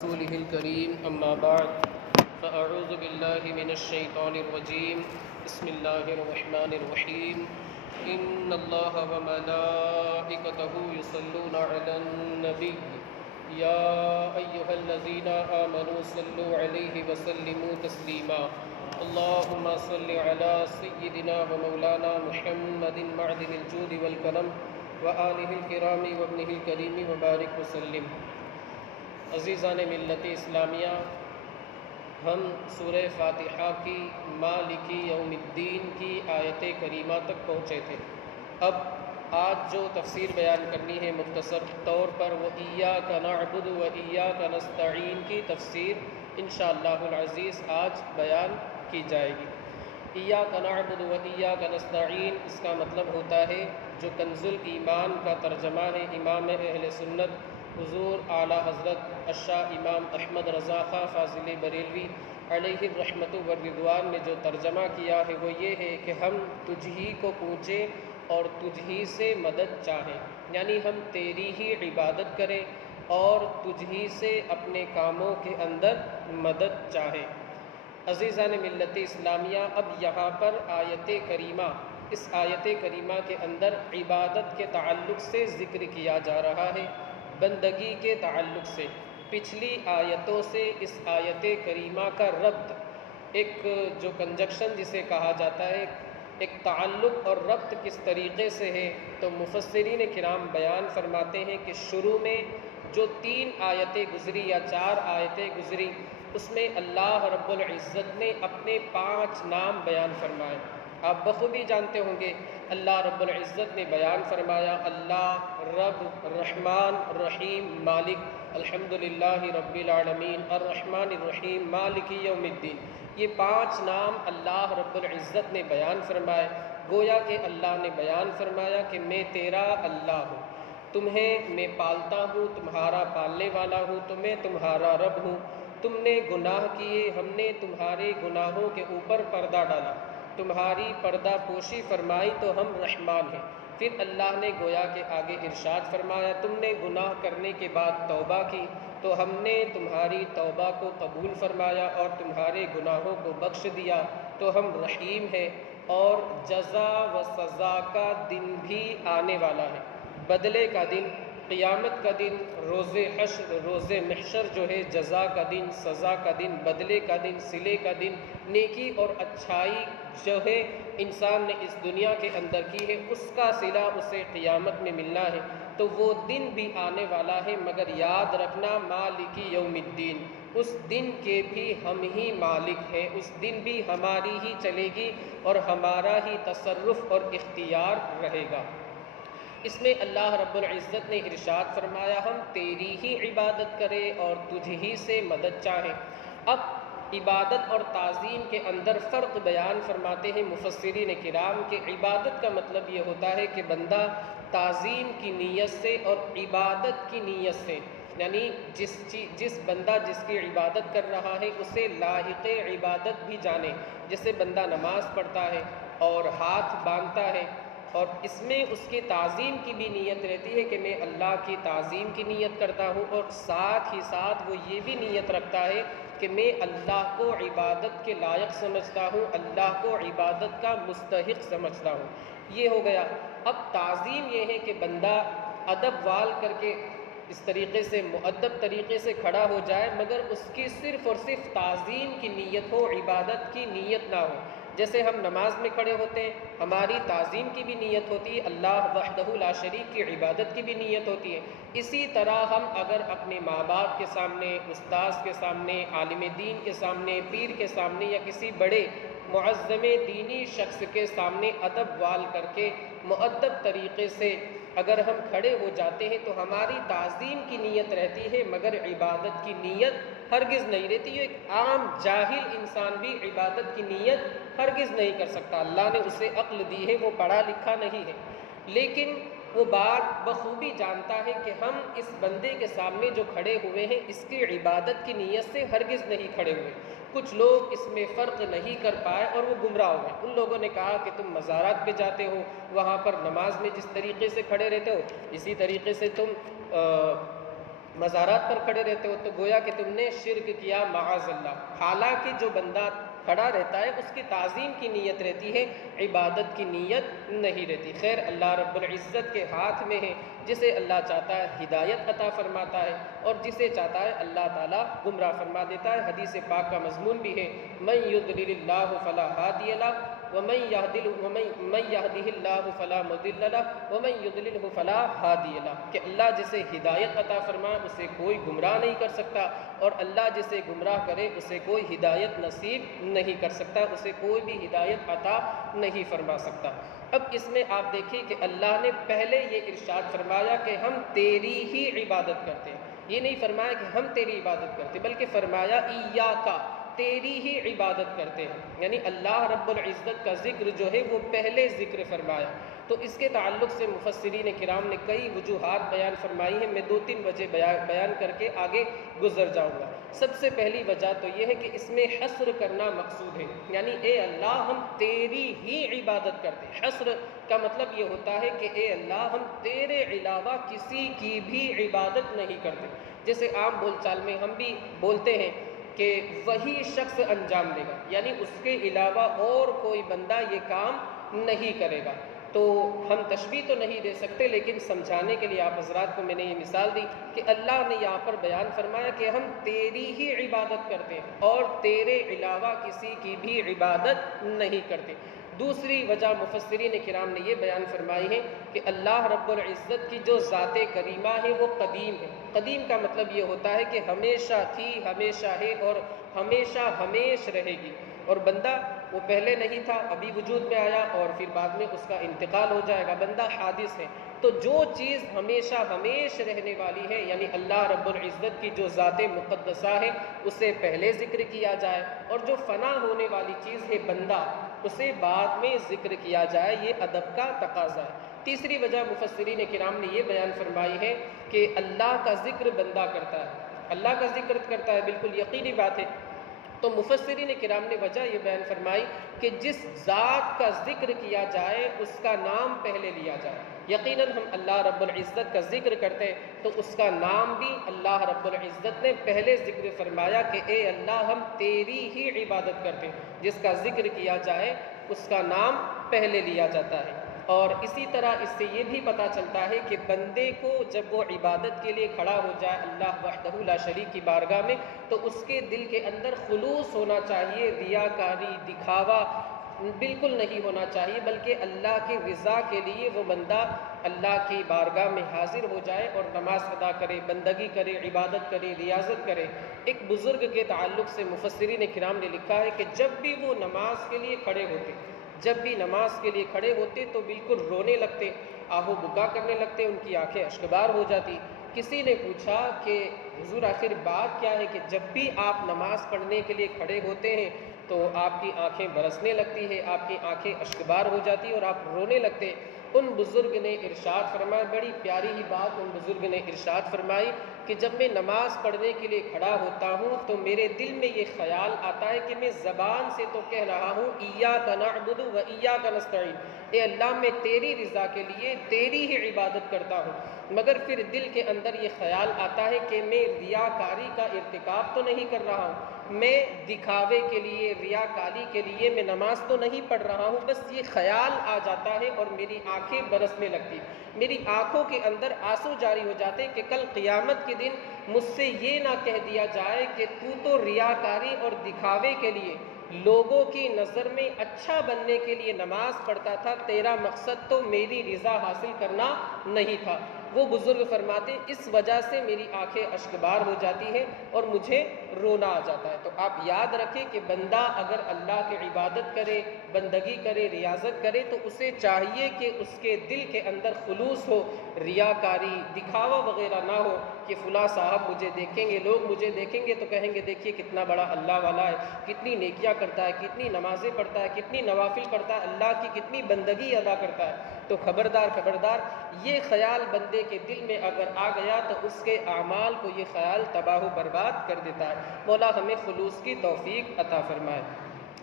رسوله الكريم أما بعد فأعوذ بالله من الشيطان الرجيم بسم الله الرحمن الرحيم إن الله وملائكته يصلون على النبي يا أيها الذين آمنوا صلوا عليه وسلموا تسليما اللهم صل على سيدنا ومولانا محمد معدن الجود والكرم وآله الكرام وابنه الكريم وبارك وسلم۔ عزیزان ملت اسلامیہ، ہم سورہ فاتحہ کی مالکی یوم الدین کی آیت کریمہ تک پہنچے تھے۔ اب آج جو تفسیر بیان کرنی ہے مختصر طور پر وہ ایاک نعبد و ایاک نستعین کی تفسیر انشاءاللہ العزیز آج بیان کی جائے گی۔ ایاک نعبد و ایاک نستعین اس کا مطلب ہوتا ہے، جو کنز الایمان کا ترجمہ ہے امام اہل سنت حضور اعلیٰ حضرت الشاہ امام احمد رضا خاں فاضل بریلوی علیہ الرحمت والرضوان نے جو ترجمہ کیا ہے وہ یہ ہے کہ ہم تجھ ہی کو پوجیں اور تجھ ہی سے مدد چاہیں، یعنی ہم تیری ہی عبادت کریں اور تجھ ہی سے اپنے کاموں کے اندر مدد چاہیں۔ عزیزان ملت اسلامیہ، اب یہاں پر آیت کریمہ، اس آیت کریمہ کے اندر عبادت کے تعلق سے ذکر کیا جا رہا ہے، بندگی کے تعلق سے۔ پچھلی آیتوں سے اس آیت کریمہ کا ربط، ایک جو کنجکشن جسے کہا جاتا ہے، ایک تعلق اور ربط کس طریقے سے ہے، تو مفسرین کرام بیان فرماتے ہیں کہ شروع میں جو 3 آیتیں گزری یا 4 آیتیں گزری، اس میں اللہ رب العزت نے اپنے 5 نام بیان فرمائے۔ آپ بخوبی جانتے ہوں گے، اللہ رب العزت نے بیان فرمایا اللہ رب، رحمان، رحیم، مالک، الحمدللہ رب العالمین، الرحمن الرحیم، مالک یوم الدین۔ یہ 5 نام اللہ رب العزت نے بیان فرمائے، گویا کہ اللہ نے بیان فرمایا کہ میں تیرا اللہ ہوں، تمہیں میں پالتا ہوں، تمہارا پالنے والا ہوں، تمہیں تمہارا رب ہوں۔ تم نے گناہ کیے، ہم نے تمہارے گناہوں کے اوپر پردہ ڈالا، تمہاری پردہ پوشی فرمائی تو ہم رحمان ہیں۔ پھر اللہ نے گویا کہ آگے ارشاد فرمایا، تم نے گناہ کرنے کے بعد توبہ کی تو ہم نے تمہاری توبہ کو قبول فرمایا اور تمہارے گناہوں کو بخش دیا تو ہم رحیم ہیں۔ اور جزا و سزا کا دن بھی آنے والا ہے، بدلے کا دن، قیامت کا دن، روز حشر، روز محشر جو ہے، جزا کا دن، سزا کا دن، بدلے کا دن، صلے کا دن، نیکی اور اچھائی جو ہے انسان نے اس دنیا کے اندر کی ہے، اس کا صلہ اسے قیامت میں ملنا ہے۔ تو وہ دن بھی آنے والا ہے، مگر یاد رکھنا مالک یوم الدین، اس دن کے بھی ہم ہی مالک ہیں، اس دن بھی ہماری ہی چلے گی اور ہمارا ہی تصرف اور اختیار رہے گا۔ اس میں اللہ رب العزت نے ارشاد فرمایا ہم تیری ہی عبادت کریں اور تجھ ہی سے مدد چاہیں۔ اب عبادت اور تعظیم کے اندر فرق بیان فرماتے ہیں مفسرین کرام کہ عبادت کا مطلب یہ ہوتا ہے کہ بندہ تعظیم کی نیت سے اور عبادت کی نیت سے، یعنی جس بندہ جس کی عبادت کر رہا ہے اسے لاحق عبادت بھی جانے۔ جیسے بندہ نماز پڑھتا ہے اور ہاتھ باندھتا ہے اور اس میں اس کی تعظیم کی بھی نیت رہتی ہے کہ میں اللہ کی تعظیم کی نیت کرتا ہوں، اور ساتھ ہی ساتھ وہ یہ بھی نیت رکھتا ہے کہ میں اللہ کو عبادت کے لائق سمجھتا ہوں، اللہ کو عبادت کا مستحق سمجھتا ہوں۔ یہ ہو گیا۔ اب تعظیم یہ ہے کہ بندہ ادب وال کر کے اس طریقے سے مؤدب طریقے سے کھڑا ہو جائے، مگر اس کی صرف اور صرف تعظیم کی نیت ہو، عبادت کی نیت نہ ہو۔ جیسے ہم نماز میں کھڑے ہوتے ہیں، ہماری تعظیم کی بھی نیت ہوتی ہے، اللہ وحدہ لا شریک کی عبادت کی بھی نیت ہوتی ہے۔ اسی طرح ہم اگر اپنے ماں باپ کے سامنے، استاذ کے سامنے، عالم دین کے سامنے، پیر کے سامنے یا کسی بڑے معظم دینی شخص کے سامنے ادب وال کر کے مؤدب طریقے سے اگر ہم کھڑے ہو جاتے ہیں تو ہماری تعظیم کی نیت رہتی ہے، مگر عبادت کی نیت ہرگز نہیں رہتی ہے۔ ایک عام جاہل انسان بھی عبادت کی نیت ہرگز نہیں کر سکتا۔ اللہ نے اسے عقل دی ہے، وہ پڑھا لکھا نہیں ہے، لیکن وہ بات بخوبی جانتا ہے کہ ہم اس بندے کے سامنے جو کھڑے ہوئے ہیں اس کی عبادت کی نیت سے ہرگز نہیں کھڑے ہوئے۔ کچھ لوگ اس میں فرق نہیں کر پائے اور وہ گمراہ ہو گئے۔ ان لوگوں نے کہا کہ تم مزارات پہ جاتے ہو، وہاں پر نماز میں جس طریقے سے کھڑے رہتے ہو اسی طریقے سے تم مزارات پر کھڑے رہتے ہو تو گویا کہ تم نے شرک کیا معاذ اللہ۔ حالانکہ جو بندہ کھڑا رہتا ہے اس کی تعظیم کی نیت رہتی ہے، عبادت کی نیت نہیں رہتی۔ خیر اللہ رب العزت کے ہاتھ میں ہے، جسے اللہ چاہتا ہے ہدایت عطا فرماتا ہے اور جسے چاہتا ہے اللہ تعالیٰ گمراہ فرما دیتا ہے۔ حدیث پاک کا مضمون بھی ہے من یضلل اللہ فلا ہادی لہ ومن یہدہ اللہ فلا مضل لہ ومن یضللہ فلا ہادی لہ، کہ اللہ جسے ہدایت عطا فرمائے اسے کوئی گمراہ نہیں کر سکتا، اور اللہ جسے گمراہ کرے اسے کوئی ہدایت نصیب نہیں کر سکتا، اسے کوئی بھی ہدایت عطا نہیں فرما سکتا۔ اب اس میں آپ دیکھیں کہ اللہ نے پہلے یہ ارشاد فرمایا کہ ہم تیری ہی عبادت کرتے ہیں، یہ نہیں فرمایا کہ ہم تیری عبادت کرتے، بلکہ فرمایا ایاکا، تیری ہی عبادت کرتے ہیں، یعنی اللہ رب العزت کا ذکر جو ہے وہ پہلے ذکر فرمایا۔ تو اس کے تعلق سے مفسرین کرام نے کئی وجوہات بیان فرمائی ہیں، میں 2-3 وجہ بیان کر کے آگے گزر جاؤں گا۔ سب سے پہلی وجہ تو یہ ہے کہ اس میں حصر کرنا مقصود ہے، یعنی اے اللہ ہم تیری ہی عبادت کرتے ہیں۔ حصر کا مطلب یہ ہوتا ہے کہ اے اللہ ہم تیرے علاوہ کسی کی بھی عبادت نہیں کرتے۔ جیسے عام بول چال میں ہم بھی بولتے ہیں کہ وہی شخص انجام دے گا، یعنی اس کے علاوہ اور کوئی بندہ یہ کام نہیں کرے گا۔ تو ہم تشبیہ تو نہیں دے سکتے، لیکن سمجھانے کے لیے آپ حضرات کو میں نے یہ مثال دی کہ اللہ نے یہاں پر بیان فرمایا کہ ہم تیری ہی عبادت کرتے ہیں اور تیرے علاوہ کسی کی بھی عبادت نہیں کرتے۔ دوسری وجہ مفسرین کرام نے یہ بیان فرمائی ہے کہ اللہ رب العزت کی جو ذات کریمہ ہے وہ قدیم ہے۔ قدیم کا مطلب یہ ہوتا ہے کہ ہمیشہ تھی، ہمیشہ ہے اور ہمیشہ ہمیش رہے گی، اور بندہ وہ پہلے نہیں تھا، ابھی وجود میں آیا اور پھر بعد میں اس کا انتقال ہو جائے گا، بندہ حادث ہے۔ تو جو چیز ہمیشہ ہمیش رہنے والی ہے، یعنی اللہ رب العزت کی جو ذات مقدسہ ہے اسے پہلے ذکر کیا جائے، اور جو فنا ہونے والی چیز ہے بندہ اسے بعد میں ذکر کیا جائے، یہ ادب کا تقاضا ہے۔ تیسری وجہ مفسرین کرام نے یہ بیان فرمائی ہے کہ اللہ کا ذکر بندہ کرتا ہے، اللہ کا ذکر کرتا ہے، بالکل یقینی بات ہے۔ تو مفسرین کرام نے وجہ یہ بیان فرمائی کہ جس ذات کا ذکر کیا جائے اس کا نام پہلے لیا جائے۔ یقیناً ہم اللہ رب العزت کا ذکر کرتے ہیں تو اس کا نام بھی اللہ رب العزت نے پہلے ذکر فرمایا کہ اے اللہ ہم تیری ہی عبادت کرتے ہیں، جس کا ذکر کیا جائے اس کا نام پہلے لیا جاتا ہے۔ اور اسی طرح اس سے یہ بھی پتہ چلتا ہے کہ بندے کو جب وہ عبادت کے لیے کھڑا ہو جائے اللہ وحدہ لا شریک کی بارگاہ میں، تو اس کے دل کے اندر خلوص ہونا چاہیے، ریاکاری، دکھاوا بالکل نہیں ہونا چاہیے، بلکہ اللہ کی رضا کے لیے وہ بندہ اللہ کی بارگاہ میں حاضر ہو جائے اور نماز ادا کرے، بندگی کرے، عبادت کرے، ریاضت کرے۔ ایک بزرگ کے تعلق سے مفسرین کرام نے لکھا ہے کہ جب بھی وہ نماز کے لیے کھڑے ہوتے، جب بھی نماز کے لیے کھڑے ہوتے تو بالکل رونے لگتے، آہو بکا کرنے لگتے، ان کی آنکھیں اشکبار ہو جاتی۔ کسی نے پوچھا کہ حضور آخر بات کیا ہے کہ جب بھی آپ نماز پڑھنے کے لیے کھڑے ہوتے ہیں تو آپ کی آنکھیں برسنے لگتی ہے، آپ کی آنکھیں اشکبار ہو جاتی اور آپ رونے لگتے۔ ان بزرگ نے ارشاد فرمایا، بڑی پیاری ہی بات ان بزرگ نے ارشاد فرمائی کہ جب میں نماز پڑھنے کے لیے کھڑا ہوتا ہوں تو میرے دل میں یہ خیال آتا ہے کہ میں زبان سے تو کہہ رہا ہوں ایاک نعبد و ایاک نستعین، اے اللہ میں تیری رضا کے لیے تیری ہی عبادت کرتا ہوں، مگر پھر دل کے اندر یہ خیال آتا ہے کہ میں ریاکاری کا ارتکاب تو نہیں کر رہا ہوں، میں دکھاوے کے لیے، ریاکاری کے لیے میں نماز تو نہیں پڑھ رہا ہوں، بس یہ خیال آ جاتا ہے اور میری آنکھیں برسنے لگتی، میری آنکھوں کے اندر آنسو جاری ہو جاتے کہ کل قیامت کے دن مجھ سے یہ نہ کہہ دیا جائے کہ تو ریاکاری اور دکھاوے کے لیے، لوگوں کی نظر میں اچھا بننے کے لیے نماز پڑھتا تھا، تیرا مقصد تو میری رضا حاصل کرنا نہیں تھا۔ وہ بزرگ فرماتے اس وجہ سے میری آنکھیں اشکبار ہو جاتی ہیں اور مجھے رونا آ جاتا ہے۔ تو آپ یاد رکھیں کہ بندہ اگر اللہ کی عبادت کرے، بندگی کرے، ریاضت کرے تو اسے چاہیے کہ اس کے دل کے اندر خلوص ہو، ریاکاری، دکھاوا وغیرہ نہ ہو کہ فلاں صاحب مجھے دیکھیں گے، لوگ مجھے دیکھیں گے تو کہیں گے دیکھیے کتنا بڑا اللہ والا ہے، کتنی نیکیاں کرتا ہے، کتنی نمازیں پڑھتا ہے، کتنی نوافل کرتا ہے، اللہ کی کتنی بندگی ادا کرتا ہے۔ تو خبردار خبردار، یہ خیال بندے کے دل میں اگر آ گیا تو اس کے اعمال کو یہ خیال تباہ و برباد کر دیتا ہے۔ مولا ہمیں خلوص کی توفیق عطا فرمائے۔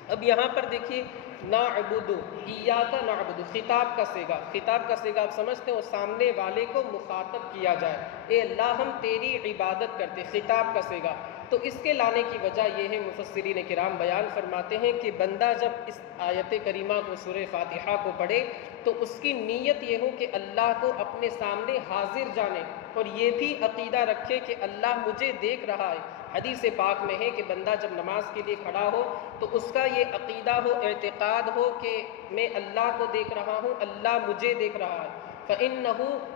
اب یہاں پر دیکھیے نعبد، ایاک نعبد، خطاب کا صیغہ، خطاب کا صیغہ آپ سمجھتے ہیں، وہ سامنے والے کو مخاطب کیا جائے، اے اللہ ہم تیری عبادت کرتے، خطاب کا صیغہ۔ تو اس کے لانے کی وجہ یہ ہے، مفسرین کرام بیان فرماتے ہیں کہ بندہ جب اس آیت کریمہ کو، سورہ فاتحہ کو پڑھے تو اس کی نیت یہ ہو کہ اللہ کو اپنے سامنے حاضر جانے، اور یہ بھی عقیدہ رکھے کہ اللہ مجھے دیکھ رہا ہے۔ حدیث پاک میں ہے کہ بندہ جب نماز کے لیے کھڑا ہو تو اس کا یہ عقیدہ ہو، اعتقاد ہو کہ میں اللہ کو دیکھ رہا ہوں، اللہ مجھے دیکھ رہا ہے۔ فَإِنَّهُ،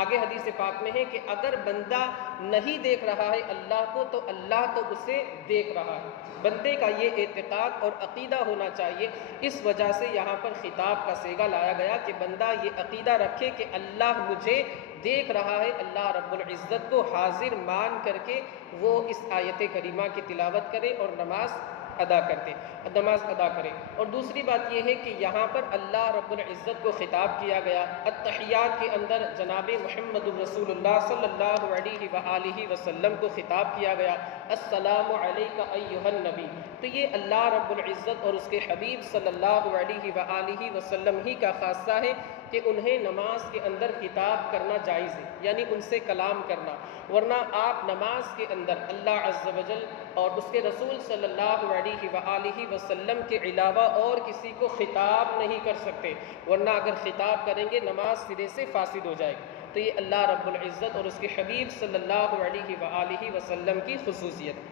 آگے حدیث پاک میں ہے کہ اگر بندہ نہیں دیکھ رہا ہے اللہ کو تو اللہ تو اسے دیکھ رہا ہے۔ بندے کا یہ اعتقاد اور عقیدہ ہونا چاہیے، اس وجہ سے یہاں پر خطاب کا صیغہ لایا گیا کہ بندہ یہ عقیدہ رکھے کہ اللہ مجھے دیکھ رہا ہے، اللہ رب العزت کو حاضر مان کر کے وہ اس آیت کریمہ کی تلاوت کرے اور نماز ادا کرے۔ اور دوسری بات یہ ہے کہ یہاں پر اللہ رب العزت کو خطاب کیا گیا۔ التحیات کے اندر جناب محمد الرسول اللہ صلی اللہ علیہ وآلہ وسلم کو خطاب کیا گیا، السلام علیک ایھا النبی۔ تو یہ اللہ رب العزت اور اس کے حبیب صلی اللہ علیہ وآلہ وسلم ہی کا خاصہ ہے کہ انہیں نماز کے اندر خطاب کرنا جائز ہے، یعنی ان سے کلام کرنا، ورنہ آپ نماز کے اندر اللہ عز و جل اور اس کے رسول صلی اللہ علیہ وآلہ وسلم کے علاوہ اور کسی کو خطاب نہیں کر سکتے، ورنہ اگر خطاب کریں گے نماز سرے سے فاسد ہو جائے گی۔ تو یہ اللہ رب العزت اور اس کے حبیب صلی اللہ علیہ وآلہ وسلم کی خصوصیت۔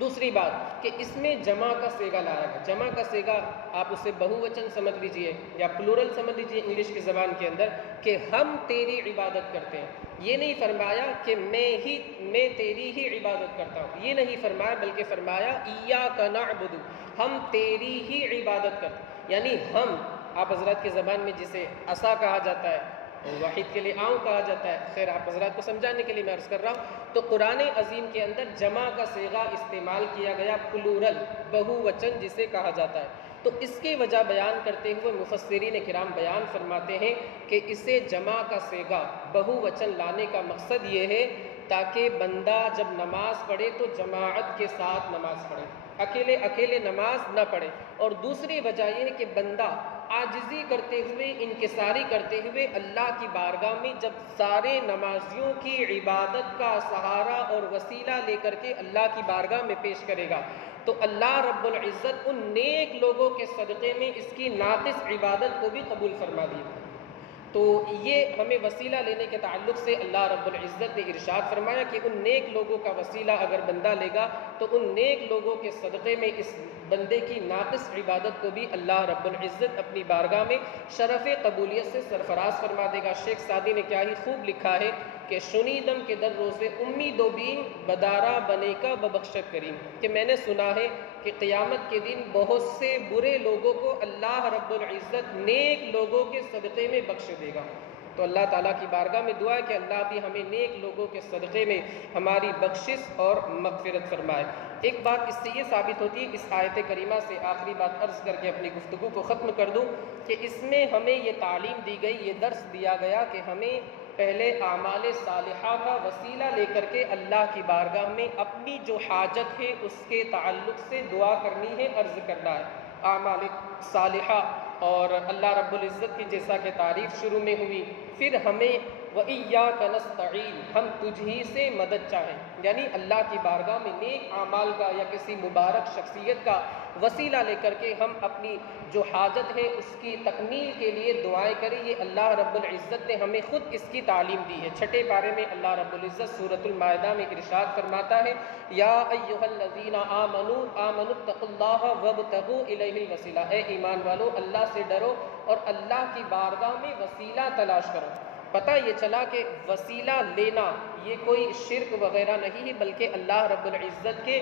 دوسری بات کہ اس میں جمع کا صیغہ لایا گیا۔ جمع کا صیغہ آپ اسے بہو وچن سمجھ لیجئے یا پلورل سمجھ لیجئے انگلش کی زبان کے اندر، کہ ہم تیری عبادت کرتے ہیں۔ یہ نہیں فرمایا کہ میں تیری ہی عبادت کرتا ہوں، یہ نہیں فرمایا، بلکہ فرمایا ایاک نعبد، ہم تیری ہی عبادت کرتے ہیں۔ یعنی ہم، آپ حضرات کی زبان میں جسے عصا کہا جاتا ہے، واحد کے لیے آؤں کہا جاتا ہے، خیر آپ حضرات کو سمجھانے کے لیے میں عرض کر رہا ہوں، تو قرآن عظیم کے اندر جمع کا صیغہ استعمال کیا گیا، پلورل، بہو وچن جسے کہا جاتا ہے۔ تو اس کی وجہ بیان کرتے ہوئے مفسرین کرام بیان فرماتے ہیں کہ اسے جمع کا صیغہ، بہو وچن لانے کا مقصد یہ ہے تاکہ بندہ جب نماز پڑھے تو جماعت کے ساتھ نماز پڑھے، اکیلے نماز نہ پڑھے۔ اور دوسری وجہ یہ ہے کہ بندہ عاجزی کرتے ہوئے، انکساری کرتے ہوئے اللہ کی بارگاہ میں جب سارے نمازیوں کی عبادت کا سہارا اور وسیلہ لے کر کے اللہ کی بارگاہ میں پیش کرے گا تو اللہ رب العزت ان نیک لوگوں کے صدقے میں اس کی ناقص عبادت کو بھی قبول فرما دیتا ہے۔ تو یہ ہمیں وسیلہ لینے کے تعلق سے اللہ رب العزت نے ارشاد فرمایا کہ ان نیک لوگوں کا وسیلہ اگر بندہ لے گا تو ان نیک لوگوں کے صدقے میں اس بندے کی ناقص عبادت کو بھی اللہ رب العزت اپنی بارگاہ میں شرف قبولیت سے سرفراز فرما دے گا۔ شیخ سعدی نے کیا ہی خوب لکھا ہے کہ شنیدم کے در روزے امید و بین بدارا بنے کا ببخشت کریم، کہ میں نے سنا ہے کہ قیامت کے دن بہت سے برے لوگوں کو اللہ رب العزت نیک لوگوں کے صدقے میں بخش دے گا۔ تو اللہ تعالیٰ کی بارگاہ میں دعا ہے کہ اللہ بھی ہمیں نیک لوگوں کے صدقے میں ہماری بخشش اور مغفرت فرمائے۔ ایک بات اس سے یہ ثابت ہوتی ہے، اس آیت کریمہ سے آخری بات عرض کر کے اپنی گفتگو کو ختم کر دوں، کہ اس میں ہمیں یہ تعلیم دی گئی، یہ درس دیا گیا کہ ہمیں پہلے اعمال صالحہ کا وسیلہ لے کر کے اللہ کی بارگاہ میں اپنی جو حاجت ہے اس کے تعلق سے دعا کرنی ہے، عرض کرنا ہے۔ اعمال صالحہ اور اللہ رب العزت کی جیسا کہ تعریف شروع میں ہوئی، پھر ہمیں وَإِيَّاكَ نَسْتَعِينُ، ہم تجھ ہی سے مدد چاہیں، یعنی اللہ کی بارگاہ میں نیک اعمال کا یا کسی مبارک شخصیت کا وسیلہ لے کر کے ہم اپنی جو حاجت ہے اس کی تکمیل کے لیے دعائیں کریں۔ یہ اللہ رب العزت نے ہمیں خود اس کی تعلیم دی ہے۔ چھٹے پارے میں اللہ رب العزت سورۃ المائدہ میں ارشاد فرماتا ہے، یا ایھا الذین آمنوا اتقوا اللہ وابتغوا الیہ الوسیلہ، اے ایمان والو اللہ سے ڈرو اور اللہ کی بارگاہ میں وسیلہ تلاش کرو۔ پتہ یہ چلا کہ وسیلہ لینا یہ کوئی شرک وغیرہ نہیں ہے، بلکہ اللہ رب العزت کے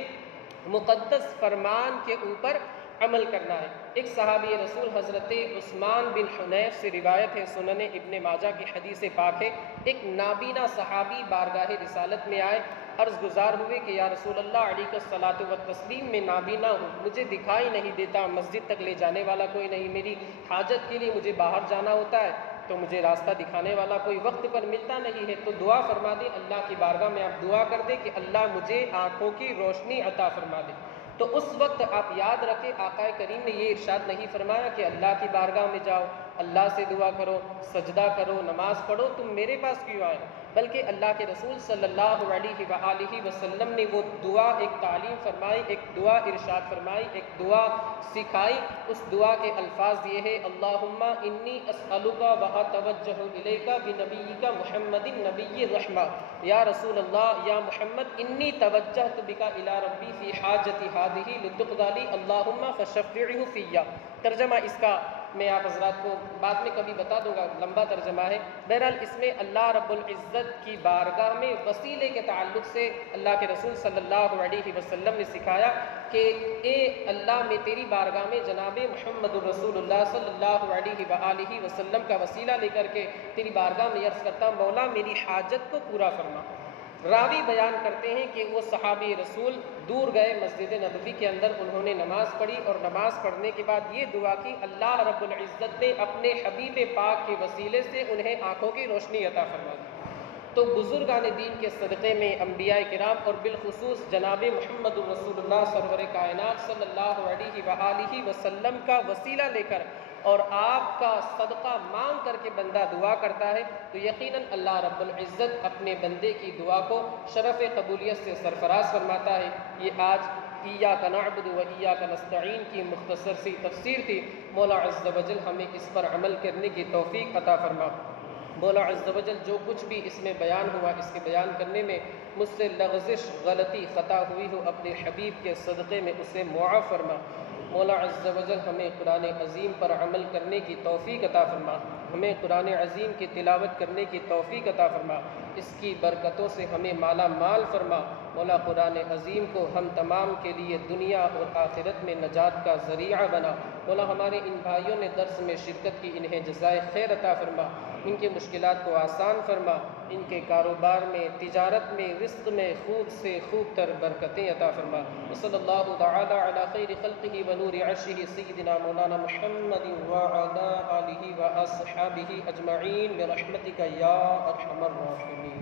مقدس فرمان کے اوپر عمل کرنا ہے۔ ایک صحابی رسول حضرت عثمان بن حنیف سے روایت ہے، سنن ابن ماجہ کی حدیث پاک ہے، ایک نابینا صحابی بارگاہ رسالت میں آئے، عرض گزار ہوئے کہ یا رسول اللہ علیہ الصلاۃ والتسلیم، میں نابینا ہوں، مجھے دکھائی نہیں دیتا، مسجد تک لے جانے والا کوئی نہیں، میری حاجت کے لیے مجھے باہر جانا ہوتا ہے تو مجھے راستہ دکھانے والا کوئی وقت پر ملتا نہیں ہے، تو دعا فرما دیں، اللہ کی بارگاہ میں آپ دعا کر دیں کہ اللہ مجھے آنکھوں کی روشنی عطا فرما دے۔ تو اس وقت آپ یاد رکھیں آقا کریم نے یہ ارشاد نہیں فرمایا کہ اللہ کی بارگاہ میں جاؤ، اللہ سے دعا کرو، سجدہ کرو، نماز پڑھو، تم میرے پاس کیوں آئے؟ بلکہ اللہ کے رسول صلی اللہ علیہ وآلہ وسلم نے وہ دعا ایک تعلیم فرمائی، ایک دعا ارشاد فرمائی، ایک دعا سکھائی۔ اس دعا کے الفاظ یہ ہے: اللہم انی اسألک واتوجہ الیک بنبیک محمد نبی الرحمہ، یا رسول اللہ، یا محمد، انی توجہت بک الی ربی فی حاجتی ہذہ لتقضی لی اللہم فشفعہ فیہ۔ ترجمہ اس کا میں آپ حضرات کو بعد میں کبھی بتا دوں گا، لمبا ترجمہ ہے۔ بہرحال اس میں اللہ رب العزت کی بارگاہ میں وسیلے کے تعلق سے اللہ کے رسول صلی اللہ علیہ وسلم نے سکھایا کہ اے اللہ، میں تیری بارگاہ میں جناب محمد الرسول اللہ صلی اللہ علیہ وآلہ وسلم کا وسیلہ لے کر کے تیری بارگاہ میں عرض کرتا ہوں، مولا میری حاجت کو پورا فرما۔ راوی بیان کرتے ہیں کہ وہ صحابی رسول دور گئے مسجد نبوی کے اندر، انہوں نے نماز پڑھی اور نماز پڑھنے کے بعد یہ دعا کی: اللہ رب العزت نے اپنے حبیب پاک کے وسیلے سے انہیں آنکھوں کی روشنی عطا فرما دی۔ تو بزرگان دین کے صدقے میں انبیاء کرام اور بالخصوص جناب محمد الرسول اللہ سرور کائنات صلی اللہ علیہ وآلہ وسلم کا وسیلہ لے کر اور آپ کا صدقہ مانگ کر کے بندہ دعا کرتا ہے تو یقیناً اللہ رب العزت اپنے بندے کی دعا کو شرف قبولیت سے سرفراز فرماتا ہے۔ یہ آج ایاک نعبد و ایاک نستعین کی مختصر سی تفسیر تھی۔ مولا عز و جل ہمیں اس پر عمل کرنے کی توفیق عطا فرما۔ مولا عز و جل جو کچھ بھی اس میں بیان ہوا، اس کے بیان کرنے میں مجھ سے لغزش، غلطی، خطا ہوئی ہو، اپنے حبیب کے صدقے میں اسے معاف فرما۔ مولا عز و جل ہمیں قرآن عظیم پر عمل کرنے کی توفیق عطا فرما، ہمیں قرآن عظیم کی تلاوت کرنے کی توفیق عطا فرما، اس کی برکتوں سے ہمیں مالا مال فرما۔ مولا قرآن عظیم کو ہم تمام کے لیے دنیا اور آخرت میں نجات کا ذریعہ بنا۔ مولا ہمارے ان بھائیوں نے درس میں شرکت کی، انہیں جزائے خیر عطا فرما، ان کی مشکلات کو آسان فرما، ان کے کاروبار میں، تجارت میں، رزق میں خوب سے خوب تر برکتیں عطا فرما۔ وصلی اللہ تعالی علی خیر خلقہ ونور عرشہ سیدنا مولانا محمد وعلی آلہ واصحابہ اجمعین برحمتک یا ارحم الراحمین۔